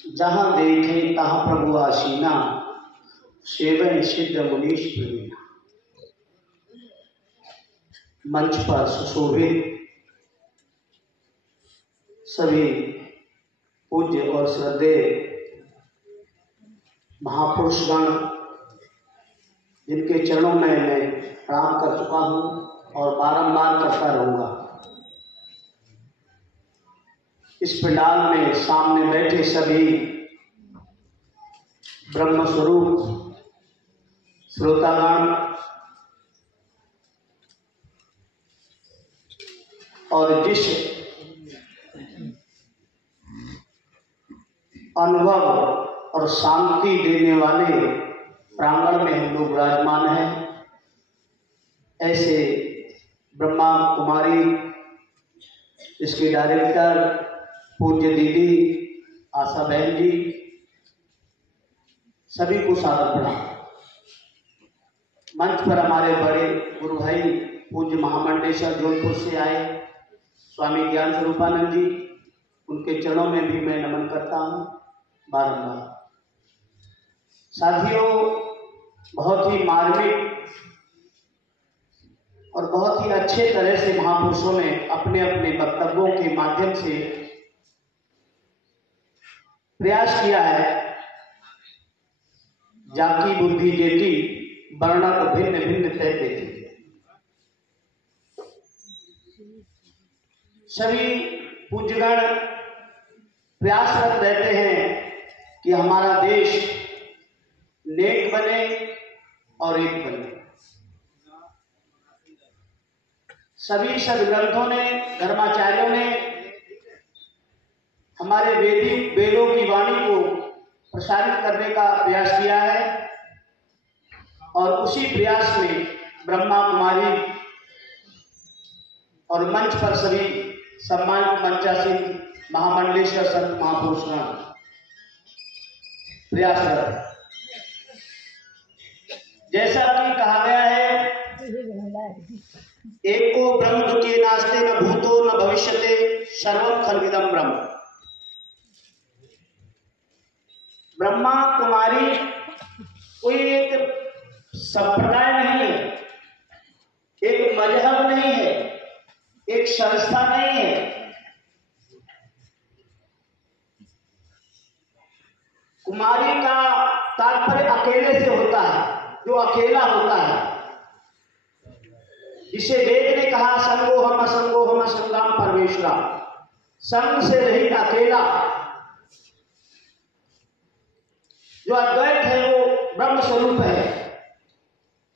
जहाँ देखे तहाँ प्रभु आसीना, सेवन सिद्ध मुनीश प्रवीण। मंच पर सुशोभित सभी पूज्य और श्रद्धेय महापुरुषगण, जिनके चरणों में मैं प्रणाम कर चुका हूँ और बारंबार करता रहूँगा। इस पंडाल में सामने बैठे सभी ब्रह्म स्वरूप श्रोतागण और जिस अनुभव और शांति देने वाले प्रांगण में हम लोग विराजमान हैं, ऐसे ब्रह्मा कुमारी, इसके डायरेक्टर पूज्य दीदी आशा बहन जी, सभी को सादर प्रणाम। मंच पर हमारे बड़े गुरु भाई पूज्य महामंडेश्वर जोधपुर से आए स्वामी ज्ञान स्वरूपानंद जी, उनके चरणों में भी मैं नमन करता हूँ बारंबार। साथियों, बहुत ही मार्मिक और बहुत ही अच्छे तरह से महापुरुषों ने अपने अपने वक्तव्यों के माध्यम से प्रयास किया है। जाकी बुद्धि जेठी वर्णक भिन्न भिन्न कहते थे। सभी पूज्यगण प्रयासरत रहते हैं कि हमारा देश नेक बने और एक बने। सभी सदग्रंथों ने, धर्माचार्यों ने हमारे वेदों की वाणी को प्रसारित करने का प्रयास किया है और उसी प्रयास में ब्रह्मा कुमारी और मंच पर सभी सम्मानित मंचासीन महामंडलेश्वर संत महापुरुषगण प्रयासरत है। जैसा कि कहा गया है, एको ब्रह्म द्वितीय नास्ते न भूतो न भविष्यते सर्वं खल्विदं ब्रह्म। ब्रह्मा कुमारी कोई एक संप्रदाय नहीं है, एक मजहब नहीं है, एक संस्था नहीं है। कुमारी का तात्पर्य अकेले से होता है, जो अकेला होता है, जिसे वेद ने कहा संगोहम असंगोहम असंगम परमेश्वरा, संग से रहित अकेला। जो अद्वैत है वो ब्रह्म स्वरूप है।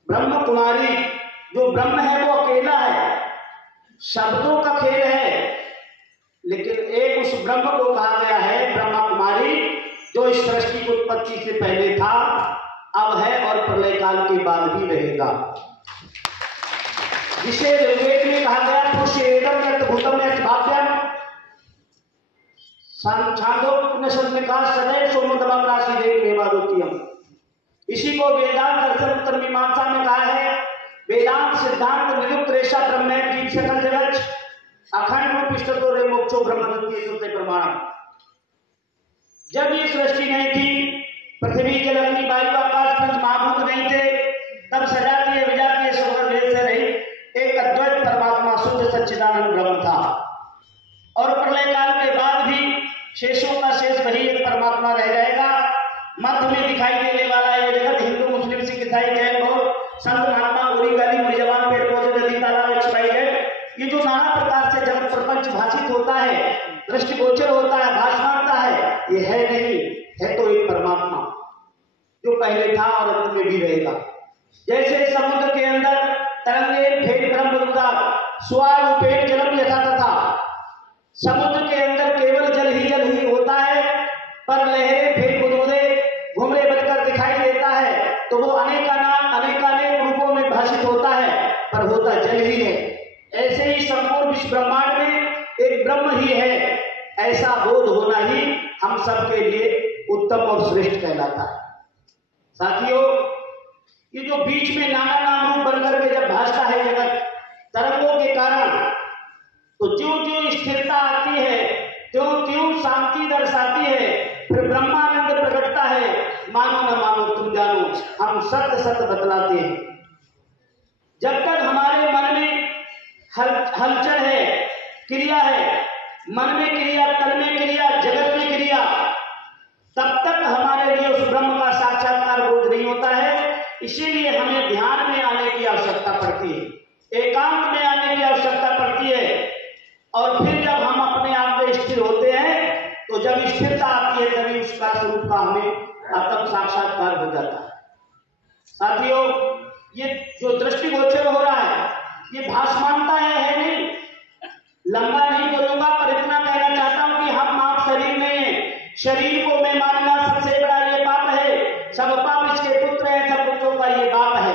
ब्रह्म कुमारी जो ब्रह्म है वो अकेला है, शब्दों का खेल है, लेकिन एक उस ब्रह्म को कहा गया है ब्रह्मा कुमारी, जो इस सृष्टि की उत्पत्ति से पहले था, अब है और प्रलय काल के बाद भी रहेगा। जिसे ऋग्वेद में कहा गया पुरुष एकदम यत् भूतम यत् भाव्यम, छांदोपनिषद में कहा सदैव सोमोदमम राशि देव मेवादोतियम। इसी को वेदांत दर्शन उत्तर मीमांसा में कहा है, वेदांत सिद्धांत निरुक्त रेशा ब्रह्म जीव सकल जगत अखंड रूप स्थितो रे मोक्षो ब्रह्म तत्व प्रमाण। जब ये सृष्टि नहीं थी, पृथ्वी जल अग्नि वायु आकाश पंच महाभूत नहीं थे, तब सजातीय विजातीय स्वर्ग भेद से रहित एक अद्वैत परमात्मा शुद्ध सच्चिदानंद ब्रह्म था। और प्रलय काल के बाद भी शेषों का शेष वही एक परमात्मा रह जाएगा। मध्य में दिखाई देने वाला ये जगत हिंदू मुस्लिम सिख ईसाई जैन बौद्ध संत महात्मा गोरी गाली मुर्जवान पेड़ पौधे नदी तालाब ये जो नाना प्रकार से जगत प्रपंच भाषित होता है, दृष्टिगोचर होता है, भाष मानता है, ये है नहीं, है तो एक परमात्मा जो पहले था और अंत में भी रहेगा। जैसे समुद्र के अंदर तरंगे भेद ब्रह्म स्वारूपेण जलम यथा तथा, समुद्र के अंदर केवल जल ही होता है, पर लहरें भेद बुदबुदे घुमरे बनकर दिखाई देता है, तो वो अनेकानेक रूपों में भाषित होता है, पर होता जल ही है। ऐसे ही संपूर्ण विश्व ब्रह्मांड में एक ब्रह्म ही है, ऐसा बोध होना ही हम सबके लिए उत्तम और श्रेष्ठ कहलाता है। साथियों, ये जो बीच में नाना नाम रूप बनकर के जब भासता है जगत तरंगों के कारण, तो जो जो स्थिरता आती है, त्यों त्यों शांति दर्शाती है, फिर सत्य सत्य बतलाते हैं। जब तक हमारे मन में हलचल है, क्रिया है, मन में क्रिया, तन में क्रिया, जगत में क्रिया, तब तक हमारे लिए उस ब्रह्म का साक्षात्कार बोध नहीं होता है। इसीलिए हमें ध्यान में आने की आवश्यकता पड़ती है, एकांत में आने की आवश्यकता पड़ती है। और फिर जब हम अपने आप में स्थिर होते हैं, तो जब स्थिरता आती है तभी उसका स्वरूप का हमें आत्म साक्षात्कार हो जाता है। साथियों, ये जो दृष्टिगोचर हो रहा है ये भासमानता है नहीं। लंबा नहीं बोलूंगा, पर इतना कहना चाहता हूं कि हम आप शरीर में हैं। शरीर को मैं मानना सबसे बड़ा ये पाप है। सब पाप इसके पुत्र हैं, सब पुत्रों का ये बाप है।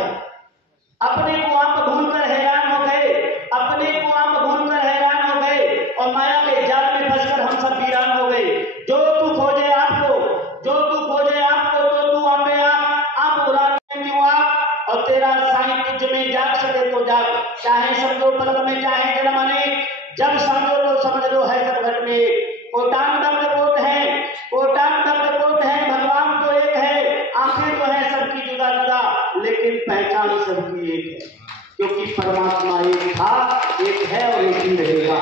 अपने को आप भूलकर हैरान हो गए, अपने को आप भूलकर हैरान हो गए और माया के जाल में फंसकर हम सब वीरान हो गए। जो तू खोजे आपको, जो तू खोजे आपको, तो तू अपने आप उड़ाने क्यों आप, और तेरा साईं तुझ में जाग सके तो जाग। चाहे समझो पलक में, चाहे जन्म अनेक, जब समझो तो समझ लो है सब घट में। कोटान दग्ध कोट है, कोटान दग्ध कोट है, भगवान तो एक है, आंखें तो है सबकी जुदा जुदा, लेकिन पहचान सबकी एक है, क्योंकि परमात्मा एक था, एक है और एक ही रहेगा।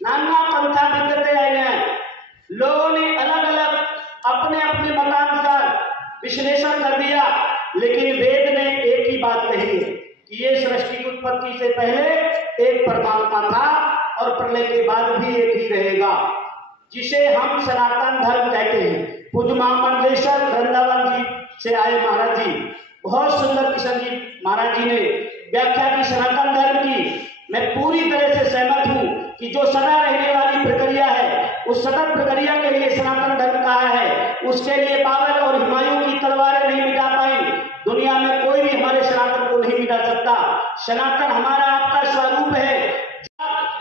नाना पंथा बिगड़ते आए हैं, लोगों ने अलग अलग अपने अपने मतानुसार विश्लेषण कर दिया, लेकिन वेद ने एक ही बात कही है कि ये सृष्टि की उत्पत्ति से पहले एक परमात्मा था और प्रलय के बाद भी एक ही रहेगा, जिसे हम सनातन धर्म कहते हैं। पूज्य महामंडलेश्वर वृंदावन जी से आए महाराज जी, बहुत सुंदर किशन जी महाराज जी ने व्याख्या की सनातन धर्म की। मैं पूरी तरह से सहमत हूं कि जो सदा रहने वाली प्रक्रिया है, उस सतत प्रक्रिया के लिए सनातन धर्म कहा है। उसके लिए बाबर और हुमायूं की तलवारें नहीं मिटा पाई, दुनिया में कोई भी हमारे सनातन को नहीं मिटा सकता। सनातन हमारा आपका स्वरूप है।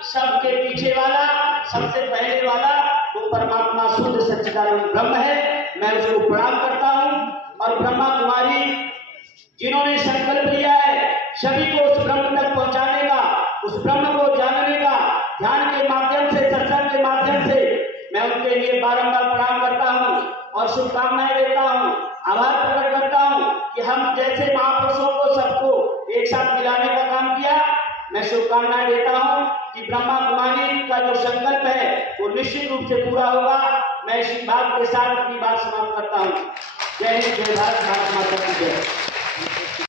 सबके पीछे वाला, सबसे पहले वाला वो परमात्मा शुद्ध सच्चिदानंद ब्रह्म है। मैं उसको प्रणाम करता हूं। और ब्रह्मा कुमारी जिन्होंने संकल्प लिया है सभी को उस ब्रह्म तक पहुंचाने का, उस ब्रह्म को जानने का, ध्यान के माध्यम से, सत्संग के माध्यम से, मैं उनके लिए बारंबार प्रणाम करता हूं और शुभकामनाएं देता हूं, आभार प्रकट करता हूं कि हम जैसे महापुरुषों को सबको एक साथ मिलाने का काम किया। मैं शुभकामनाएं देता हूं कि ब्रह्मा कुमारी का जो संकल्प है वो निश्चित रूप से पूरा होगा। मैं इसी बात के साथ अपनी बात समाप्त करता हूं। जय हिंद, जय भारत, भारत माता की जय।